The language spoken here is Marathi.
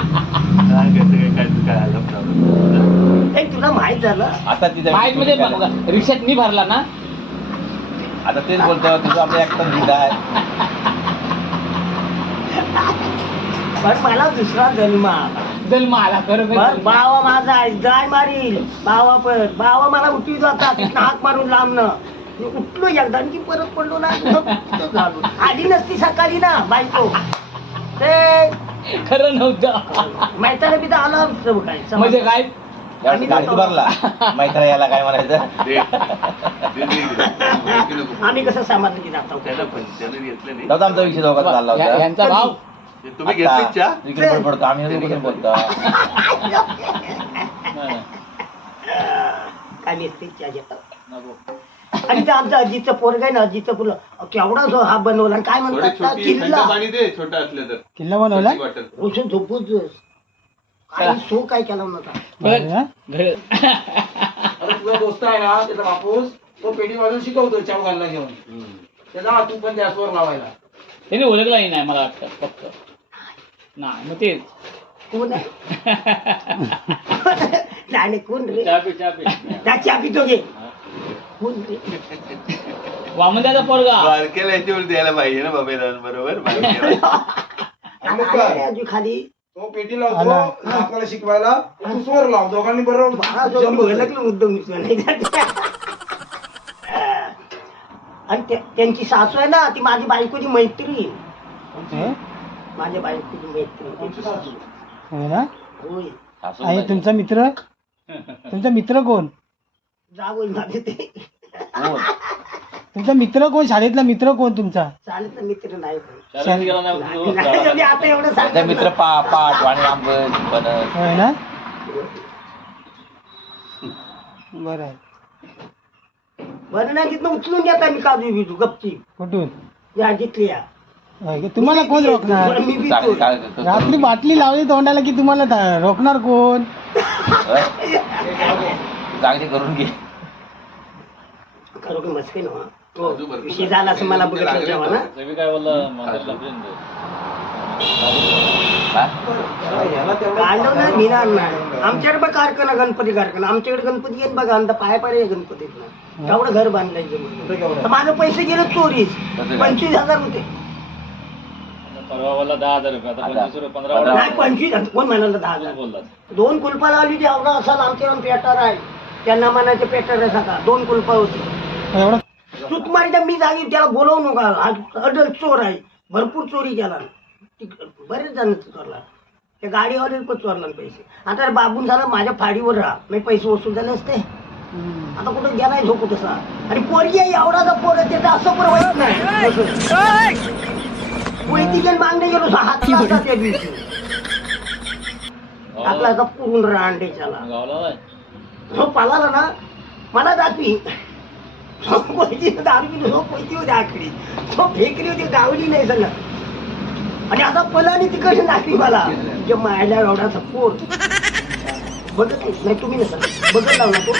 काय कसं काय काय काय आलं प्रॉब्लेम तुला माहीत झालं? आता तिथे माहीत म्हणजे रिक्षात मी भरला ना? आता तेच बोलतो तुझं आपलं एकटा दिला आहे. पण मला दुसरा जन्म. आला जन्म आला खरं बर बावा माझा जाय मारील बावा पण बावा मला उठवी जातात तिथनं हाक मारून लांबनं. मी उठलो एकदा आणि की परत पडलो ना झालो. आली नसती सकाळी ना बायको. ते खरं नव्हतं. मैत्रीला बी तर आलं असतं काय. म्हणजे काय? यावेळी गाडीत भरला मैत्रा याला काय म्हणायचं. नको. आम्ही कसं समाधानी जातो? त्याला पण त्यानं घेतलं नाही. नव्हता आमचा विषय चालला या- होता. यांचा भाव. ते तुम्ही चहा? इकडे आम्ही दोघं बोलतो. काय त्या घेतात आणि ते आमचं अजितचं पोरग आहे ना अजितचं फुलं केवढा जो हा बनवला आणि काय थोडी म्हणतात ना, छोटी थंड किल्ला पाणी दे छोटा असलं तर. किल्ला बनवला? छोटी झोपूच काय सो काय केला नव्हता बरं, हा? घरी- अरे तुझा दोस्त आहे ना त्याचा बापूस तो पेटी वाजून शिकवतो चाव घालला घेऊन. हम्म. त्याचा तू पण गॅसवर लावायला. त्याने ओळखलाही नाही मला वाटतं फक्त. नाही मग तेच. कोण आहे? नाही कोण रे? चहा पी, चहा पी. त्याची आपी तो घे कोण रे वामनदाचा पोरगा. बारक्याला याच्यावर द्यायला पाहिजे ना बाबा बरोबर अजून खाली. तो पेटी आला. लावतो आपल्याला शिकवायला. तू स्वर लाव दोघांनी बरोबर जो मुद्दाम नाही आणि त्या- त्यांची सासू आहे ना ती माझी बायकोची मैत्री. हं? माझ्या बायकोची मैत्री. सासू. होय ना? होय. सासू आणि नाही. तुमचा मित्र? तुमचा मित्र कोण? माझे ते? तुमचा मित्र कोण? शाळेतला मित्र कोण तुमचा? तर मित्र नाही होय. शाळेत गेला नाही नाही, तो. नाही, जाऊ दे, आता एवढं त्याचा सांग मित्र पा पाठ वाणी आंबट बनत. होय ना? बरं आहे. बरं ना तिथनं उचलून घेता मी काजू बिजू गपची कुठून? या जिथली या होय का? तुम्हाला कोण रोखणार? मी बी चांगली तो. काय- काय- रात्री बाटली लावली तोंडाला की तुम्हाला रोखणार कोण? चांगली करून घे. खरोखर मस्के ना काजू भरपूर विषय झाला असं मला बघितलं तेव्हा ना. हा? तेवढं आमच्याकडे बघ कारखाना गणपती कारखाना. आमच्याकडे गणपती येईन बघा अंदा पाय पाय गणपतीत ना. एवढं घर? तर माझे पैसे गेले चोरीस? पंचवीस हजार होते. नाही पंचवीस. कोण म्हणाला दहा हजार? दोन कुलपा लावली होती एवढा असा आमच्या पेटर आहे त्यांना म्हणायचे पेटर आहे सका दोन कुलपा होते. एवढं सुतमारीच्या मी जागी त्याला बोलवू नका. हा अडल चोर आहे. भरपूर चोरी केला. बरेच जण चोरला. त्या गाडीवाले पण चोरला पैसे. आता बाबून झाला माझ्या फाडीवर राहा. मी पैसे वसूल झाले असते. आता कुठं गेलाय झोपू तसा आणि पोरगी आहे एवढाचा पोर आहे त्याचं असं पण वाईट नाही. पुढे तिघे मागणे गेलो हात लागला त्या दिवशी. टाकला आता पुरून रांडेच्याला गावला नाही. झोप आला ना. मला दाखवी पैसे दारू पिलो. झोप पैसे होते आखडी झोप फेकली होती गावली नाही सगळं आणि आता पलानी तिकडे लागली मला. जे मायला रोडाचा पोर बघत नाही नाही, तुम्ही नसा बघत लावला तो.